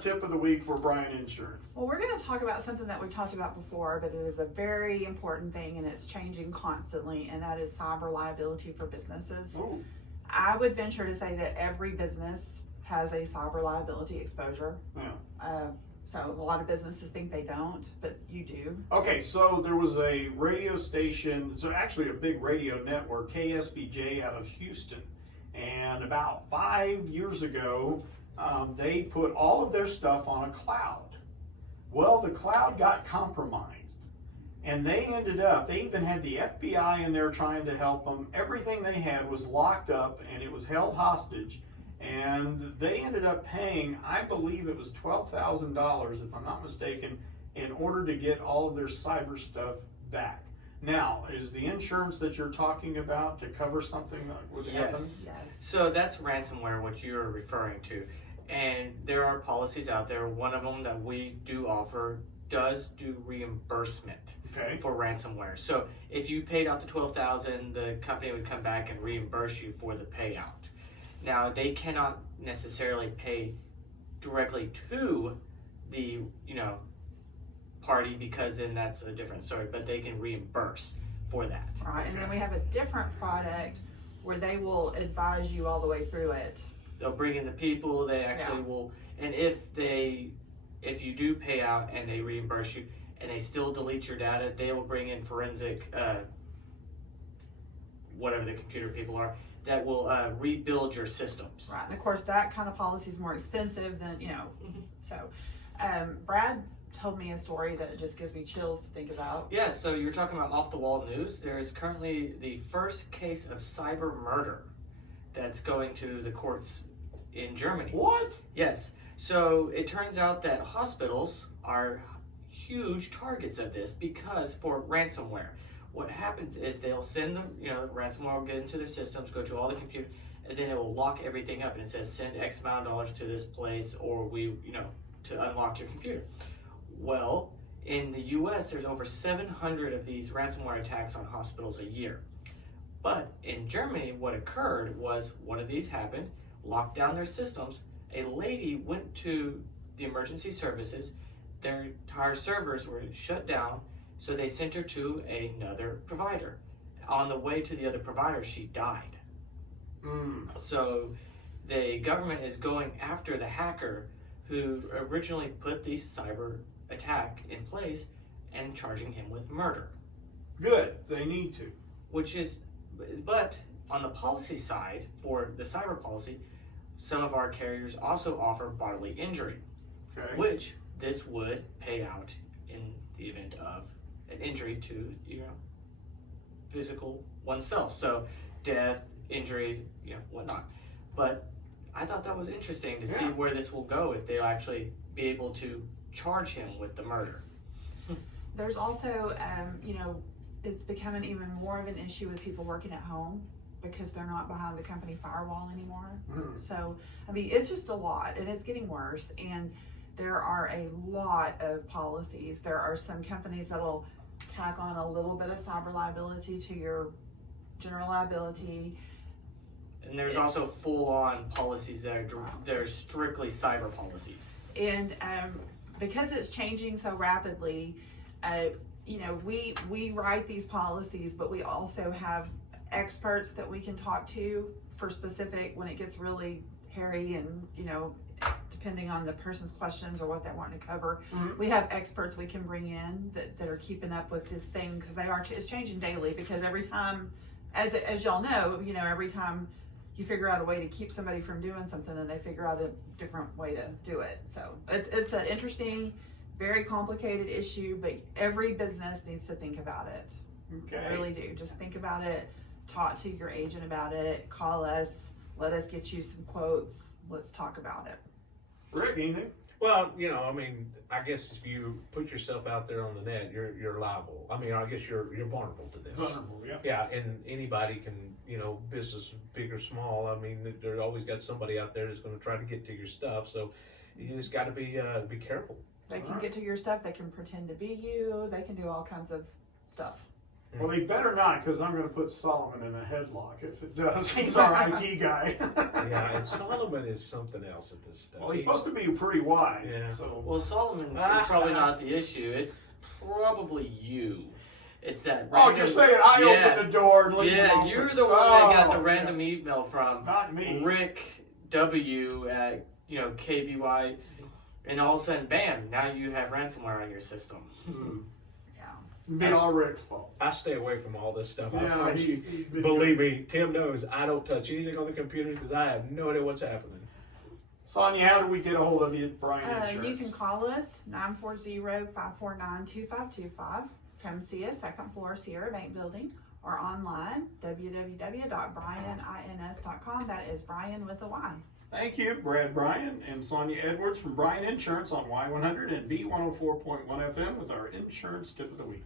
Tip of the week for Bryant Insurance. Well, we're going to talk about something that we've talked about before, but it is a very important thing and it's changing constantly, and that is cyber liability for businesses. Ooh. I would venture to say that every business has a cyber liability exposure. Yeah. So a lot of businesses think they don't, but you do. Okay, so there was a radio station, so actually a big radio network, KSBJ out of Houston, and about 5 years ago, they put all of their stuff on a cloud. Well, the cloud got compromised, and they even had the FBI in there trying to help them. Everything they had was locked up, and it was held hostage, and they ended up paying, I believe it was $12,000, if I'm not mistaken, in order to get all of their cyber stuff back. Now, is the insurance that you're talking about to cover something that would happen? Yes. So that's ransomware, what you're referring to. And there are policies out there. One of them that we do offer does do reimbursement for ransomware. So if you paid out the $12,000, the company would come back and reimburse you for the payout. Now, they cannot necessarily pay directly to the party, because then that's a different story, but they can reimburse for that. Right, and then we have a different product where they will advise you all the way through it. They'll bring in the people, they actually will, and if you do pay out and they reimburse you and they still delete your data, they will bring in forensic, whatever the computer people are, that will rebuild your systems. Right, and of course that kind of policy is more expensive than, so Brad told me a story that just gives me chills to think about. Yeah, so you're talking about off the wall news. There's currently the first case of cyber murder that's going to the courts in Germany. What? Yes. So it turns out that hospitals are huge targets of this because for ransomware. What happens is they'll send them, ransomware will get into their systems, go to all the computers, and then it will lock everything up and it says send X amount of dollars to this place, or to unlock your computer. Well, in the US, there's over 700 of these ransomware attacks on hospitals a year. But in Germany, what occurred was one of these happened, locked down their systems. A lady went to the emergency services, their entire servers were shut down, so they sent her to another provider. On the way to the other provider, she died. So the government is going after the hacker who originally put the cyber attack in place and charging him with murder. Good, they need to. But on the policy side, for the cyber policy, some of our carriers also offer bodily injury, which this would pay out in the event of an injury to physical oneself. So death, injury, whatnot. But I thought that was interesting to see where this will go if they'll actually be able to charge him with the murder. There's also, it's becoming even more of an issue with people working at home because they're not behind the company firewall anymore. So, it's just a lot, and it's getting worse. And there are a lot of policies. There are some companies that'll tack on a little bit of cyber liability to your general liability. And there's also full-on policies that are strictly cyber policies. And because it's changing so rapidly, we write these policies, but we also have experts that we can talk to for specific when it gets really hairy and, depending on the person's questions or what they want to cover. We have experts we can bring in that are keeping up with this thing, because it's changing daily, because every time, as y'all know, every time you figure out a way to keep somebody from doing something, and they figure out a different way to do it. So it's an interesting, very complicated issue, but every business needs to think about it. Okay. I really do. Just think about it, talk to your agent about it, call us, let us get you some quotes, let's talk about it. Rick, anything? Well, I guess if you put yourself out there on the net, you're liable. I guess you're vulnerable to this. Vulnerable, yeah. Yeah, and anybody can, business big or small. There's always got somebody out there that's going to try to get to your stuff. So you just got to be careful. They can get to your stuff. They can pretend to be you. They can do all kinds of stuff. Well, they better not, because I'm going to put Solomon in a headlock if it does. He's our IT guy. Yeah, and Solomon is something else at this stuff. Well, he's supposed to be pretty wise. Yeah. So. Well, Solomon is probably not the issue. It's probably you. It's that. Oh, you're saying I opened the door and leave him Yeah, open. you're the one that got the Oh, random email from Not me. Rick W at KBY, and all of a sudden, bam! Now you have ransomware on your system. Hmm. Yeah. Be all Rick's fault. I stay away from all this stuff. I Yeah, promise you. he's been Believe me, Tim knows I don't touch anything on the computers because I have no idea what's happening. Sonia, how do we get a hold of you at Brian Insurance? You can call us 940-549-2525. Come see us, second floor Sierra Bank Building, or online www.brianins.com. That is Brian with a Y. Thank you, Brad Bryan and Sonia Edwards from Bryan Insurance on Y100 and B104.1 FM with our insurance tip of the week.